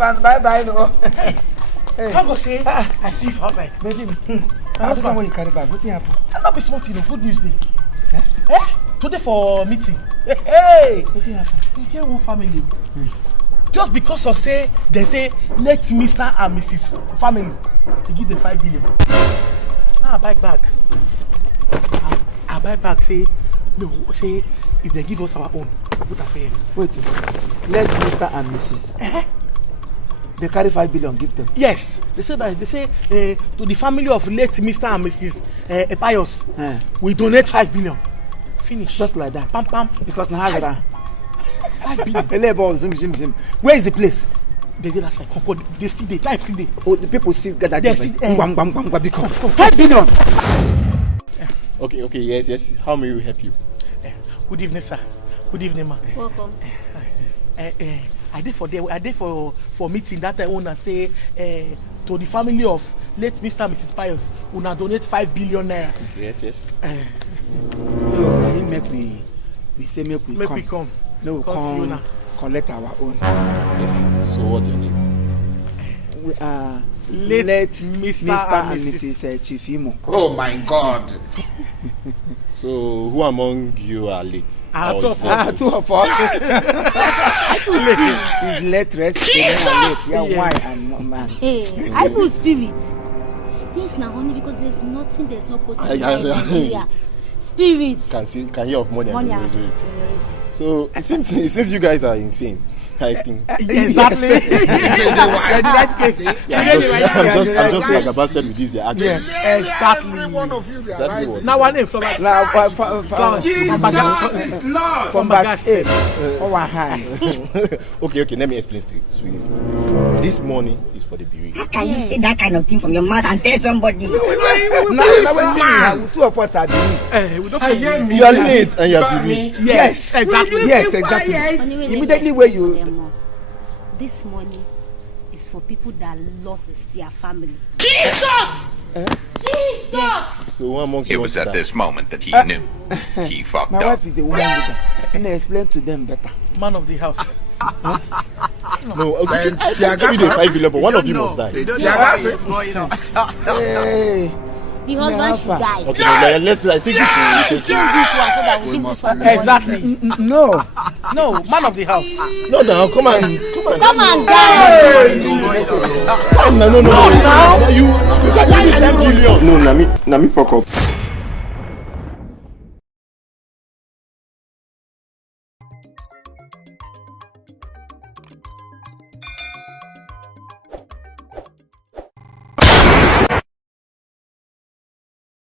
Bye. No. Hey. How go say? I see you for outside. Baby. I don't know what you carry back. What's happening? I'm not be smart, you know. Good news day. Today for meeting. Hey. What's happening? You get one family. Just because of say they say let Mr. and Mrs. family they give them 5 billion. I buy back. I buy back. Say no. Say if they give us our own, put a fair. Wait. Let Mr. and Mrs. They carry 5 billion. Give them. Yes. They say that. They say to the family of late Mr. and Mrs. PIUS, we donate 5 billion. Finish. Just like that. Pam pam. Because now 5 billion. Where is the place? They did that like Concord. They still there. Time still there. Oh, the people still get that. They still. Become 5 billion. Okay. Yes. How may we help you? Good evening, sir. Good evening, ma. Welcome. I did for meeting that I wanna say to the family of late Mr. and Mrs. Pius, una donate 5 billion naira. Yes. So make we come. No, we come collect our own. Okay. So what's your name? We are late Mr. and Mrs. Chief Imo. Oh my God! So who among you are late? Two of us. He's late rest. Jesus! Yeah, why and man. Hey, I do spirit. Yes, now only because there's no possible in Nigeria. Spirit. Can hear of money and the resurrect. So it seems you guys are insane. I think. Exactly. I'm just like a bastard with this. Yes, exactly. Exactly. Now one name from Bagasted. Okay. Let me explain to you. This money is for the bereaved. How can you say that kind of thing from your mouth and tell somebody? Now, two of us are bereaved. You are late and you are bereaved. Yes, exactly. Immediately where you. This money is for people that lost their family. Jesus! Jesus! Yes. So one amongst it was at this moment that he knew he fucked up. My wife is a woman leader, and I explain to them better. Man of the house. No, okay. I give you the 5 billion, but one of you must die. Hey. The husband should die. Okay, let's. I think we should kill this one so that we give this one. Exactly. No, man of the house. No, come on. Come and die. No. Now you can give me 10 billion. No, Nami, fuck up.